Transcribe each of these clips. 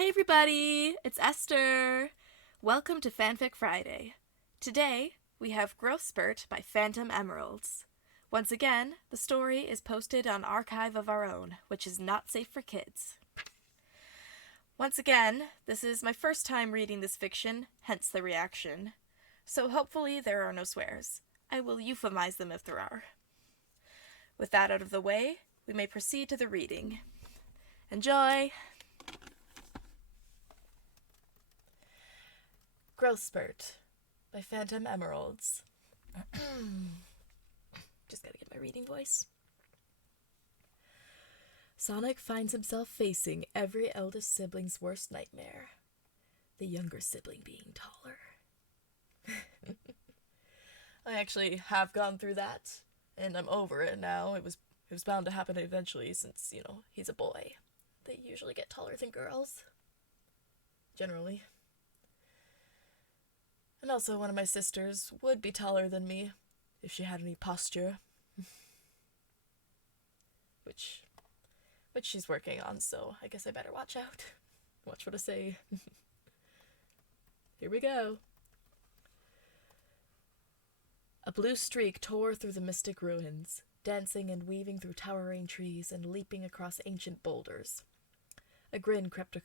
Hi everybody, it's Esther. Welcome to Fanfic Friday. Today, we have Spurt by Phantom Emeralds. Once again, the story is posted on Archive of Our Own, which is not safe for kids. Once again, this is my first time reading this fiction, hence the reaction. So hopefully there are no swears. I will euphemize them if there are. With that out of the way, we may proceed to the reading. Enjoy! Growth Spurt by Phantom Emeralds. Just gotta get my reading voice. Sonic finds himself facing every eldest sibling's worst nightmare. The younger sibling being taller. I actually have gone through that, and I'm over it now. It was bound to happen eventually since, he's a boy. They usually get taller than girls. Generally. And also one of my sisters would be taller than me if she had any posture. Which she's working on, so I guess I better watch out. Watch what I say. Here we go. A blue streak tore through the mystic ruins, dancing and weaving through towering trees and leaping across ancient boulders. A grin crept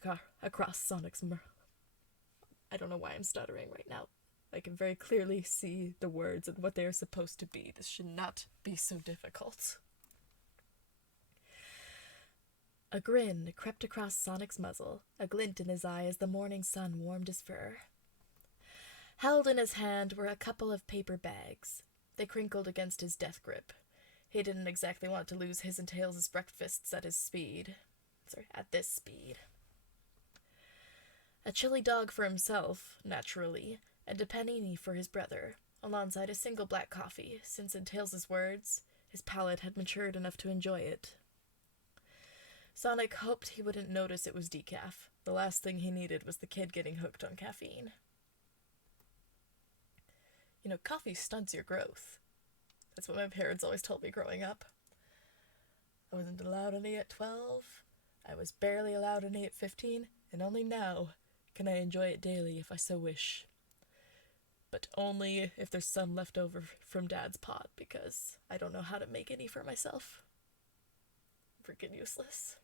across Sonic's I don't know why I'm stuttering right now. I can very clearly see the words and what they are supposed to be. This should not be so difficult. A grin crept across Sonic's muzzle, a glint in his eye as the morning sun warmed his fur. Held in his hand were a couple of paper bags. They crinkled against his death grip. He didn't exactly want to lose his and Tails' breakfasts at this speed. A chili dog for himself, naturally, and a panini for his brother, alongside a single black coffee, since in Tails' words, his palate had matured enough to enjoy it. Sonic hoped he wouldn't notice it was decaf. The last thing he needed was the kid getting hooked on caffeine. Coffee stunts your growth. That's what my parents always told me growing up. I wasn't allowed any at 12. I was barely allowed any at 15, and only now can I enjoy it daily if I so wish. But only if there's some left over from Dad's pot, because I don't know how to make any for myself. Freaking useless.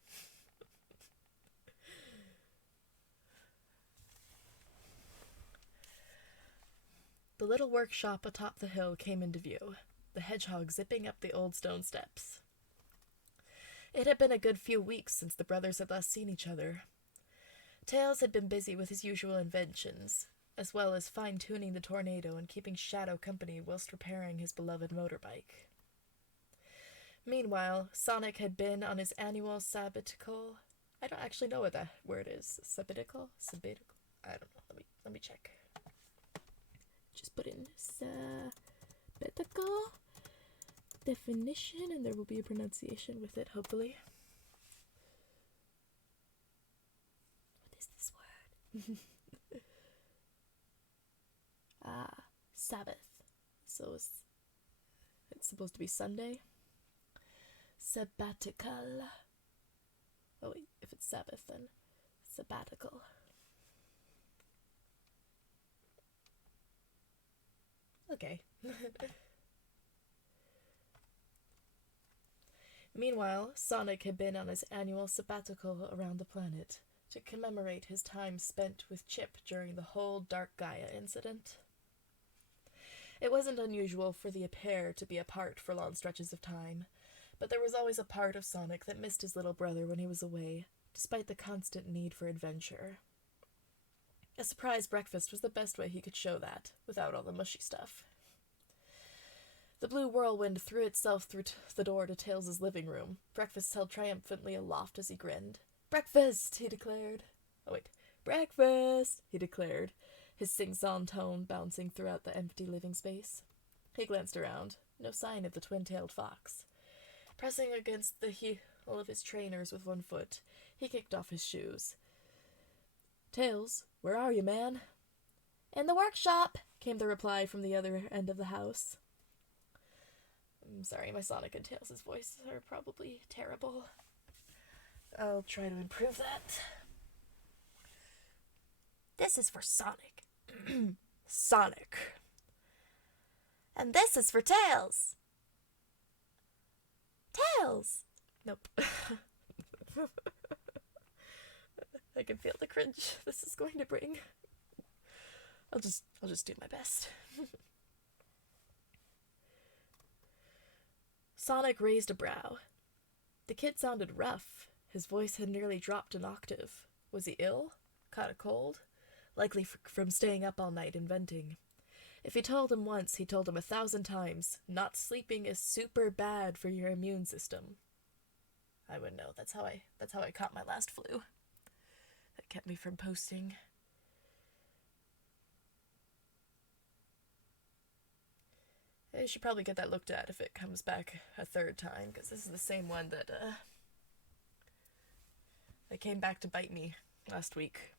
The little workshop atop the hill came into view, the hedgehog zipping up the old stone steps. It had been a good few weeks since the brothers had last seen each other. Tails had been busy with his usual inventions, as well as fine-tuning the tornado and keeping Shadow company whilst repairing his beloved motorbike. Meanwhile, Sonic had been on his annual sabbatical. I don't actually know what that word is. Sabbatical? I don't know. Let me check. Just put in sabbatical definition, and there will be a pronunciation with it, hopefully. What is this word? Sabbath. So it's supposed to be Sunday. Sabbatical. Oh wait, if it's Sabbath, then sabbatical. Okay. Meanwhile, Sonic had been on his annual sabbatical around the planet to commemorate his time spent with Chip during the whole Dark Gaia incident. It wasn't unusual for the pair to be apart for long stretches of time, but there was always a part of Sonic that missed his little brother when he was away, despite the constant need for adventure. A surprise breakfast was the best way he could show that, without all the mushy stuff. The blue whirlwind threw itself through the door to Tails' living room, breakfast held triumphantly aloft as he grinned. "Breakfast!" he declared. "Breakfast!" he declared, his sing-song tone bouncing throughout the empty living space. He glanced around. No sign of the twin-tailed fox. Pressing against the heel of his trainers with one foot, he kicked off his shoes. "Tails, where are you, man?" "In the workshop," came the reply from the other end of the house. I'm sorry, my Sonic and Tails' voices are probably terrible. I'll try to improve that. This is for Sonic. Sonic. And this is for Tails. Tails! Nope. I can feel the cringe this is going to bring. I'll just do my best. Sonic raised a brow. The kid sounded rough. His voice had nearly dropped an octave. Was he ill? Caught a cold? Likely from staying up all night inventing. If he told him once, he told him 1,000 times. Not sleeping is super bad for your immune system. I would know. That's how I caught my last flu. That kept me from posting. I should probably get that looked at if it comes back a third time, because this is the same one that came back to bite me last week.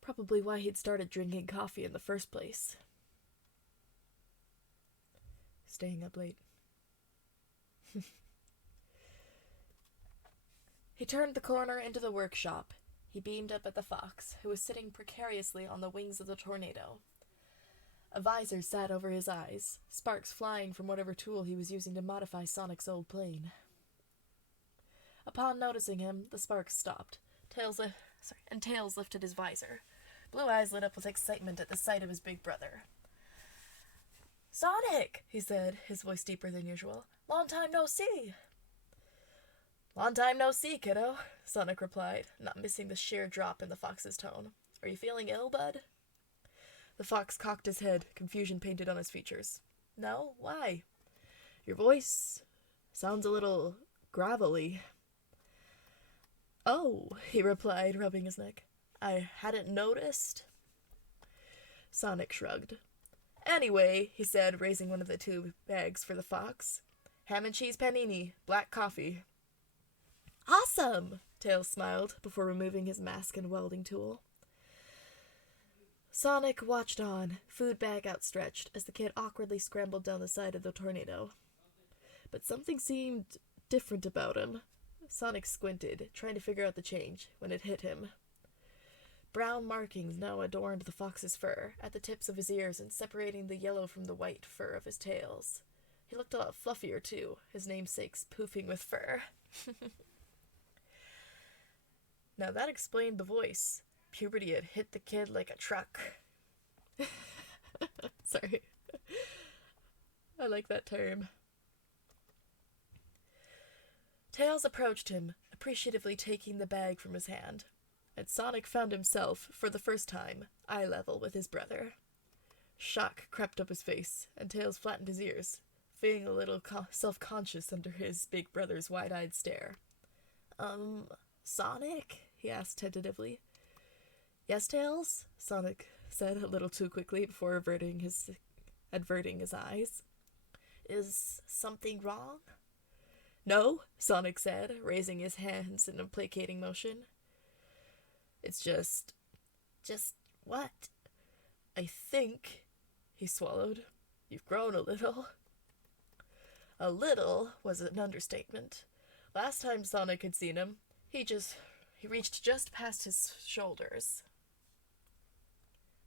Probably why he'd started drinking coffee in the first place. Staying up late. He turned the corner into the workshop. He beamed up at the fox, who was sitting precariously on the wings of the tornado. A visor sat over his eyes, sparks flying from whatever tool he was using to modify Sonic's old plane. Upon noticing him, the sparks stopped. Tails lifted his visor. Blue eyes lit up with excitement at the sight of his big brother. "Sonic!" he said, his voice deeper than usual. "Long time no see!" "Long time no see, kiddo," Sonic replied, not missing the sheer drop in the fox's tone. "Are you feeling ill, bud?" The fox cocked his head, confusion painted on his features. "No? Why?" "Your voice sounds a little gravelly." "Oh," he replied, rubbing his neck. "I hadn't noticed." Sonic shrugged. "Anyway," he said, raising one of the 2 bags for the fox. "Ham and cheese panini, black coffee." "Awesome!" Tails smiled before removing his mask and welding tool. Sonic watched on, food bag outstretched, as the kid awkwardly scrambled down the side of the tornado. But something seemed different about him. Sonic squinted, trying to figure out the change, when it hit him. Brown markings now adorned the fox's fur, at the tips of his ears and separating the yellow from the white fur of his tails. He looked a lot fluffier, too, his namesake's poofing with fur. Now that explained the voice. Puberty had hit the kid like a truck. Sorry. I like that term. Tails approached him, appreciatively taking the bag from his hand, and Sonic found himself, for the first time, eye level with his brother. Shock crept up his face, and Tails flattened his ears, feeling a little self-conscious under his big brother's wide-eyed stare. Sonic?" he asked tentatively. "Yes, Tails?" Sonic said a little too quickly before averting his eyes. "Is something wrong?" "No," Sonic said, raising his hands in a placating motion. "It's just what?" "I think," he swallowed, "you've grown a little." A little was an understatement. Last time Sonic had seen him, he reached just past his shoulders.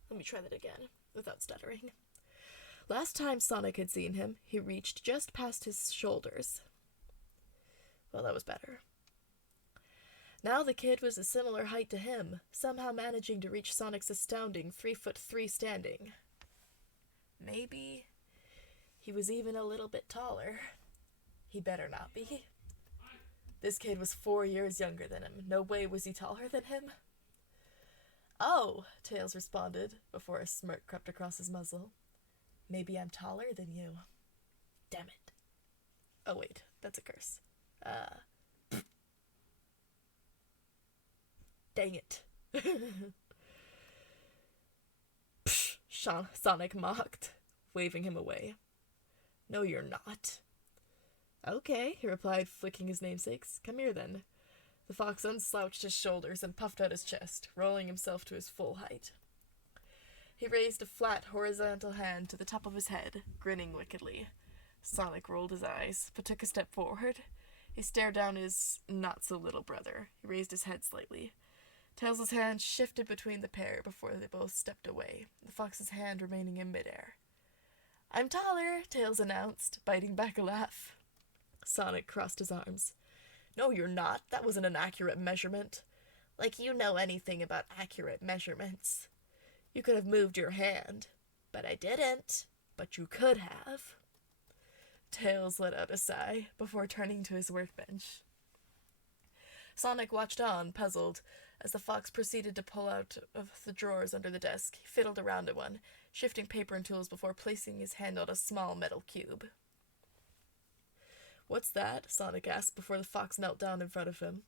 Let me try that again, without stuttering. Last time Sonic had seen him, he reached just past his shoulders. Well, that was better. Now the kid was a similar height to him, somehow managing to reach Sonic's astounding 3'3" standing. Maybe he was even a little bit taller. He better not be. This kid was 4 years younger than him. No way was he taller than him. "Oh," Tails responded, before a smirk crept across his muzzle. "Maybe I'm taller than you." Damn it. Oh wait, that's a curse. Dang it. Psh, Sonic mocked, waving him away. "No, you're not." "Okay," he replied, flicking his namesakes. "Come here, then." The fox unslouched his shoulders and puffed out his chest, rolling himself to his full height. He raised a flat, horizontal hand to the top of his head, grinning wickedly. Sonic rolled his eyes, but took a step forward. He stared down his not-so-little brother. He raised his head slightly. Tails' hand shifted between the pair before they both stepped away, the fox's hand remaining in midair. "I'm taller," Tails announced, biting back a laugh. Sonic crossed his arms. "No, you're not. That wasn't an accurate measurement. Like you know anything about accurate measurements. You could have moved your hand, but I didn't. But you could have." Tails let out a sigh before turning to his workbench. Sonic watched on, puzzled, as the fox proceeded to pull out of the drawers under the desk. He fiddled around at one, shifting paper and tools before placing his hand on a small metal cube. "What's that?" Sonic asked before the fox knelt down in front of him.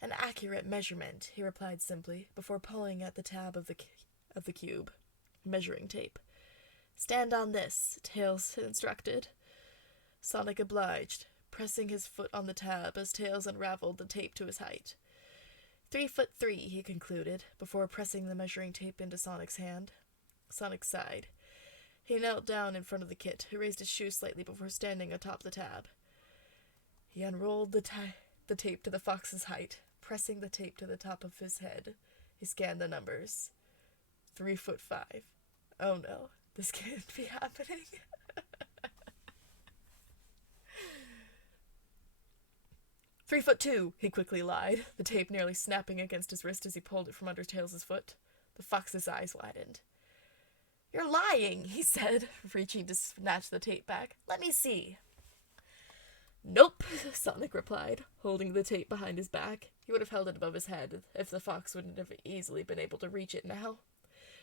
"An accurate measurement," he replied simply, before pulling at the tab of the cube. Measuring tape. "Stand on this," Tails instructed. Sonic obliged, pressing his foot on the tab as Tails unraveled the tape to his height. 3'3", he concluded, before pressing the measuring tape into Sonic's hand. Sonic sighed. He knelt down in front of the kit, who raised his shoe slightly before standing atop the tab. He unrolled the tape to the fox's height, pressing the tape to the top of his head. He scanned the numbers. 3'5". Oh no, this can't be happening. 3'2", he quickly lied, the tape nearly snapping against his wrist as he pulled it from under Tails' foot. The fox's eyes widened. "You're lying," he said, reaching to snatch the tape back. "Let me see." "Nope," Sonic replied, holding the tape behind his back. He would have held it above his head if the fox wouldn't have easily been able to reach it now.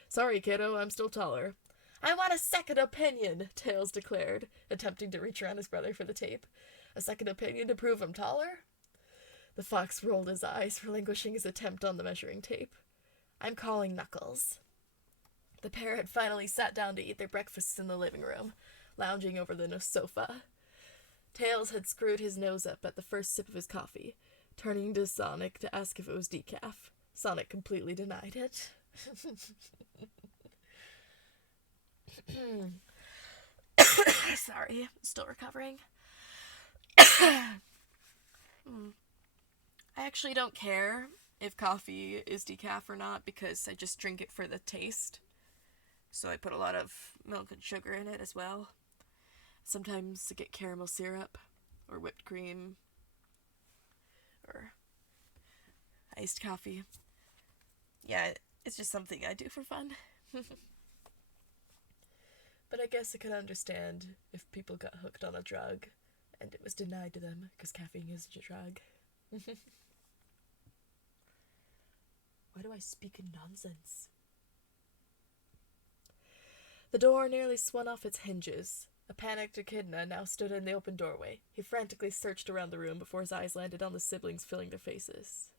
"Sorry, kiddo, I'm still taller." "I want a second opinion," Tails declared, attempting to reach around his brother for the tape. "A second opinion to prove I'm taller?" The fox rolled his eyes, relinquishing his attempt on the measuring tape. "I'm calling Knuckles." The pair had finally sat down to eat their breakfasts in the living room, lounging over the sofa. Tails had screwed his nose up at the first sip of his coffee, turning to Sonic to ask if it was decaf. Sonic completely denied it. Sorry, still recovering. I actually don't care if coffee is decaf or not because I just drink it for the taste. So I put a lot of milk and sugar in it as well. Sometimes I get caramel syrup or whipped cream or iced coffee. Yeah, it's just something I do for fun. But I guess I could understand if people got hooked on a drug and it was denied to them because caffeine is a drug. Why do I speak in nonsense? The door nearly swung off its hinges. A panicked echidna now stood in the open doorway. He frantically searched around the room before his eyes landed on the siblings filling their faces.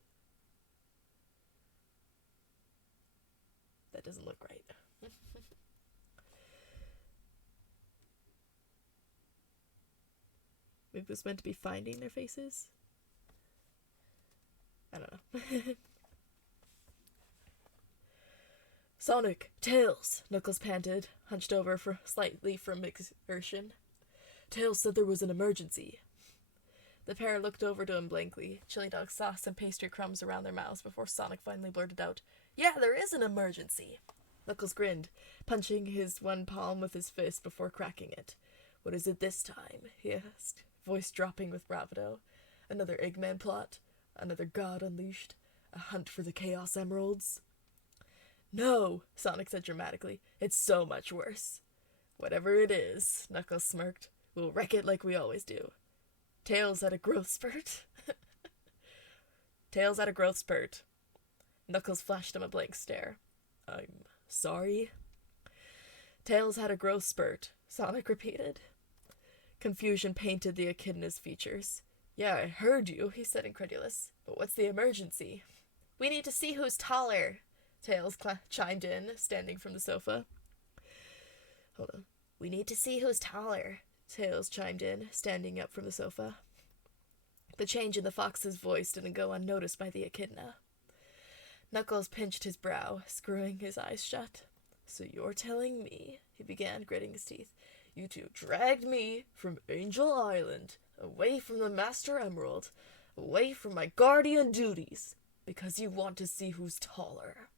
That doesn't look right. Maybe it was meant to be finding their faces? I don't know. "Sonic! Tails!" Knuckles panted, hunched over slightly from exertion. "Tails said there was an emergency." The pair looked over to him blankly, chili dog sauce and pastry crumbs around their mouths before Sonic finally blurted out, "Yeah, there is an emergency." Knuckles grinned, punching his one palm with his fist before cracking it. "What is it this time?" he asked, voice dropping with bravado. "Another Eggman plot? Another god unleashed? A hunt for the Chaos Emeralds?" "No," Sonic said dramatically. "It's so much worse." "Whatever it is," Knuckles smirked, "we'll wreck it like we always do." Tails had a growth spurt. Tails had a growth spurt. Knuckles flashed him a blank stare. "I'm sorry?" "Tails had a growth spurt," Sonic repeated. Confusion painted the echidna's features. "Yeah, I heard you," he said, incredulous. "But what's the emergency?" "We need to see who's taller," Tails chimed in, standing from the sofa. Hold on. "We need to see who's taller," Tails chimed in, standing up from the sofa. The change in the fox's voice didn't go unnoticed by the echidna. Knuckles pinched his brow, screwing his eyes shut. "So you're telling me," he began, gritting his teeth, You two dragged me from Angel Island, away from the Master Emerald, away from my guardian duties, because you want to see who's taller.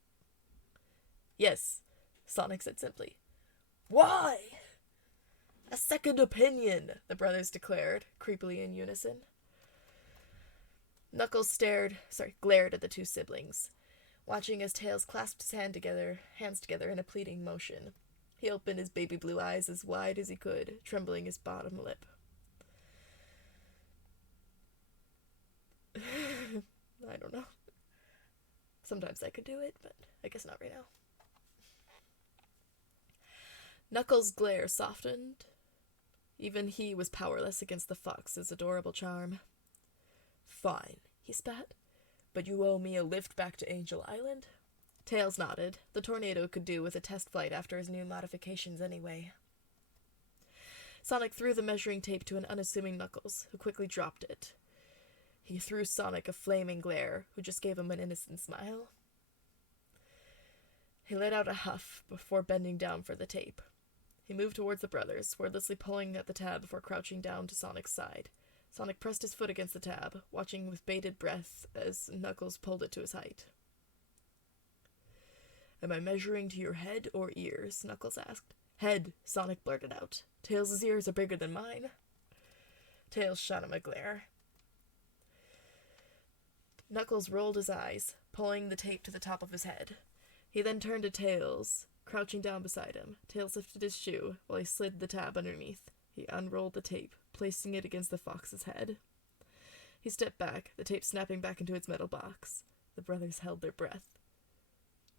Yes, Sonic said simply. Why? A second opinion, the brothers declared, creepily in unison. Knuckles glared at the two siblings, watching as Tails clasped his hands together in a pleading motion. He opened his baby blue eyes as wide as he could, trembling his bottom lip. I don't know. Sometimes I could do it, but I guess not right now. Knuckles' glare softened. Even he was powerless against the fox's adorable charm. Fine, he spat. But you owe me a lift back to Angel Island? Tails nodded. The tornado could do with a test flight after his new modifications anyway. Sonic threw the measuring tape to an unassuming Knuckles, who quickly dropped it. He threw Sonic a flaming glare, who just gave him an innocent smile. He let out a huff before bending down for the tape. He moved towards the brothers, wordlessly pulling at the tab before crouching down to Sonic's side. Sonic pressed his foot against the tab, watching with bated breath as Knuckles pulled it to his height. Am I measuring to your head or ears? Knuckles asked. Head, Sonic blurted out. Tails' ears are bigger than mine. Tails shot him a glare. Knuckles rolled his eyes, pulling the tape to the top of his head. He then turned to Tails, crouching down beside him. Tails lifted his shoe while he slid the tab underneath. He unrolled the tape, placing it against the fox's head. He stepped back, the tape snapping back into its metal box. The brothers held their breath.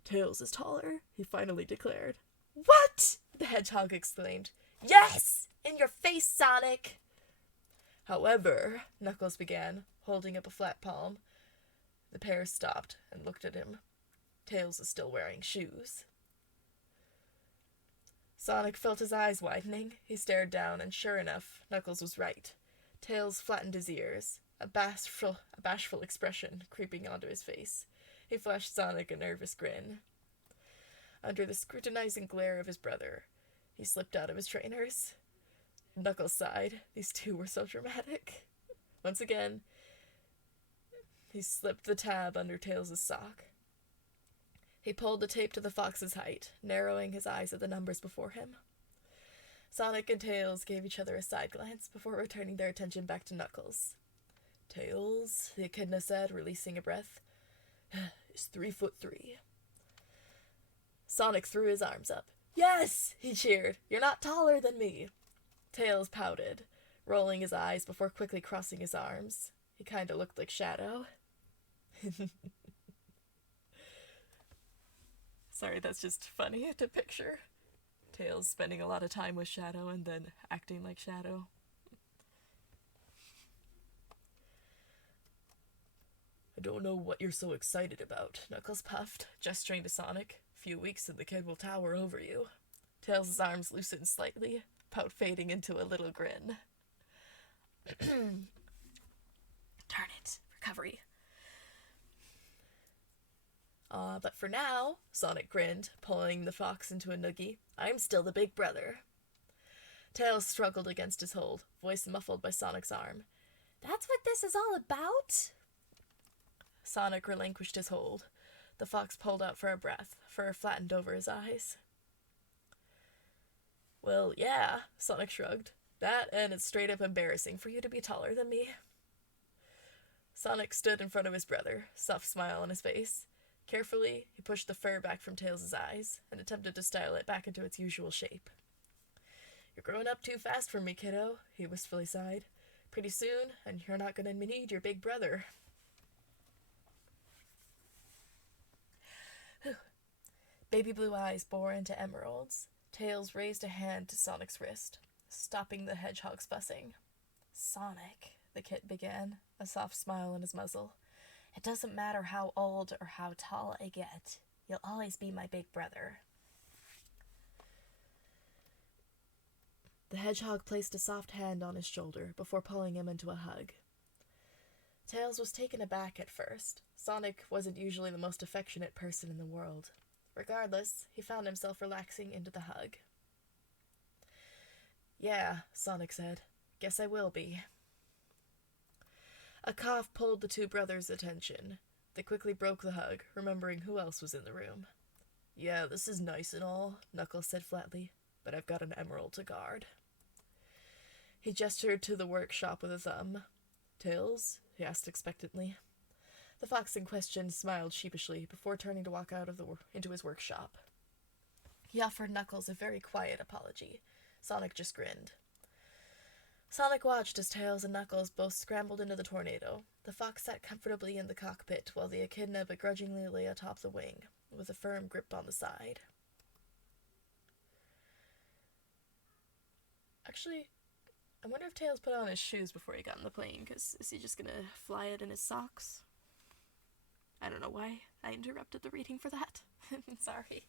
Tails is taller, he finally declared. What? The hedgehog exclaimed. Yes! In your face, Sonic! However, Knuckles began, holding up a flat palm. The pair stopped and looked at him. Tails is still wearing shoes. Sonic felt his eyes widening. He stared down, and sure enough, Knuckles was right. Tails flattened his ears, a bashful expression creeping onto his face. He flashed Sonic a nervous grin. Under the scrutinizing glare of his brother, he slipped out of his trainers. Knuckles sighed. These two were so dramatic. Once again, he slipped the tab under Tails' sock. He pulled the tape to the fox's height, narrowing his eyes at the numbers before him. Sonic and Tails gave each other a side glance before returning their attention back to Knuckles. Tails, the echidna said, releasing a breath, is 3'3". Sonic threw his arms up. Yes, he cheered. You're not taller than me. Tails pouted, rolling his eyes before quickly crossing his arms. He kinda looked like Shadow. Sorry, that's just funny to picture. Tails spending a lot of time with Shadow and then acting like Shadow. I don't know what you're so excited about, Knuckles puffed, gesturing to Sonic. Few weeks and the kid will tower over you. Tails' arms loosened slightly, pout fading into a little grin. Darn it. Recovery. But for now, Sonic grinned, pulling the fox into a noogie, I'm still the big brother. Tails struggled against his hold, voice muffled by Sonic's arm. That's what this is all about? Sonic relinquished his hold. The fox pulled out for a breath, fur flattened over his eyes. Well, yeah, Sonic shrugged. That and it's straight up embarrassing for you to be taller than me. Sonic stood in front of his brother, soft smile on his face. Carefully, he pushed the fur back from Tails' eyes and attempted to style it back into its usual shape. You're growing up too fast for me, kiddo, he wistfully sighed. Pretty soon, and you're not going to need your big brother. Baby blue eyes bore into emeralds. Tails raised a hand to Sonic's wrist, stopping the hedgehog's fussing. Sonic, the kid began, a soft smile on his muzzle. It doesn't matter how old or how tall I get. You'll always be my big brother. The hedgehog placed a soft hand on his shoulder before pulling him into a hug. Tails was taken aback at first. Sonic wasn't usually the most affectionate person in the world. Regardless, he found himself relaxing into the hug. Yeah, Sonic said. Guess I will be. A cough pulled the two brothers' attention. They quickly broke the hug, remembering who else was in the room. Yeah, this is nice and all, Knuckles said flatly, but I've got an emerald to guard. He gestured to the workshop with a thumb. Tails? He asked expectantly. The fox in question smiled sheepishly before turning to walk out into his workshop. He offered Knuckles a very quiet apology. Sonic just grinned. Sonic watched as Tails and Knuckles both scrambled into the tornado. The fox sat comfortably in the cockpit while the echidna begrudgingly lay atop the wing, with a firm grip on the side. Actually, I wonder if Tails put on his shoes before he got in the plane, because is he just gonna fly it in his socks? I don't know why I interrupted the reading for that. Sorry.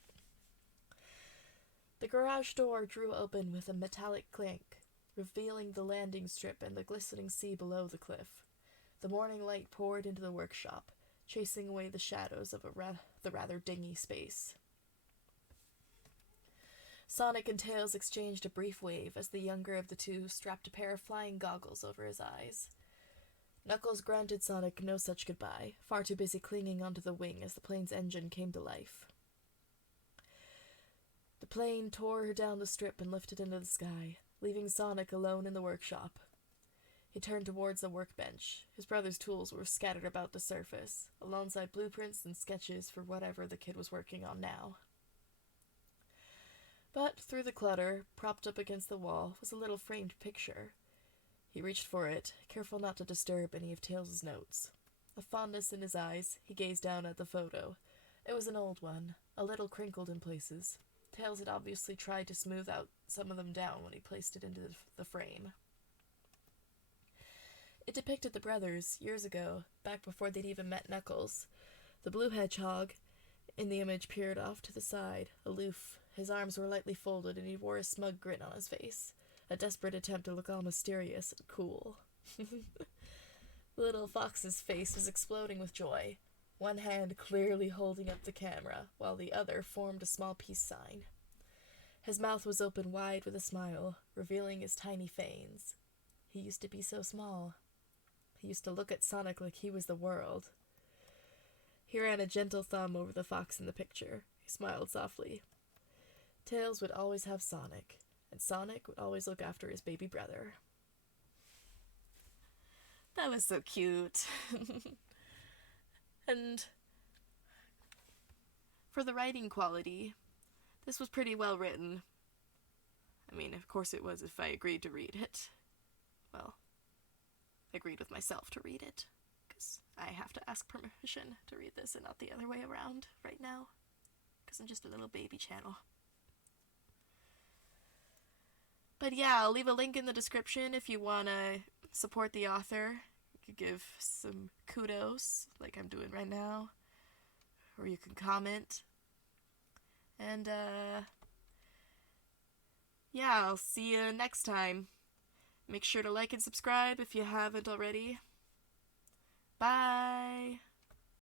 The garage door drew open with a metallic clank, revealing the landing strip and the glistening sea below the cliff. The morning light poured into the workshop, chasing away the shadows of the rather dingy space. Sonic and Tails exchanged a brief wave as the younger of the two strapped a pair of flying goggles over his eyes. Knuckles granted Sonic no such goodbye, far too busy clinging onto the wing as the plane's engine came to life. The plane tore down the strip and lifted into the sky, leaving Sonic alone in the workshop. He turned towards the workbench. His brother's tools were scattered about the surface, alongside blueprints and sketches for whatever the kid was working on now. But through the clutter, propped up against the wall, was a little framed picture. He reached for it, careful not to disturb any of Tails' notes. A fondness in his eyes, he gazed down at the photo. It was an old one, a little crinkled in places. Tails had obviously tried to smooth out some of them down when he placed it into the frame. It depicted the brothers, years ago, back before they'd even met Knuckles. The blue hedgehog in the image peered off to the side, aloof. His arms were lightly folded, and he wore a smug grin on his face, a desperate attempt to look all mysterious and cool. The little fox's face was exploding with joy, one hand clearly holding up the camera, while the other formed a small peace sign. His mouth was open wide with a smile, revealing his tiny fangs. He used to be so small. He used to look at Sonic like he was the world. He ran a gentle thumb over the fox in the picture. He smiled softly. Tails would always have Sonic, and Sonic would always look after his baby brother. That was so cute. And for the writing quality, this was pretty well written. I mean, of course it was if I agreed to read it. Well, agreed with myself to read it, because I have to ask permission to read this and not the other way around right now, because I'm just a little baby channel. But yeah, I'll leave a link in the description if you want to support the author. You could give some kudos, like I'm doing right now, or you can comment. And, yeah, I'll see you next time. Make sure to like and subscribe if you haven't already. Bye!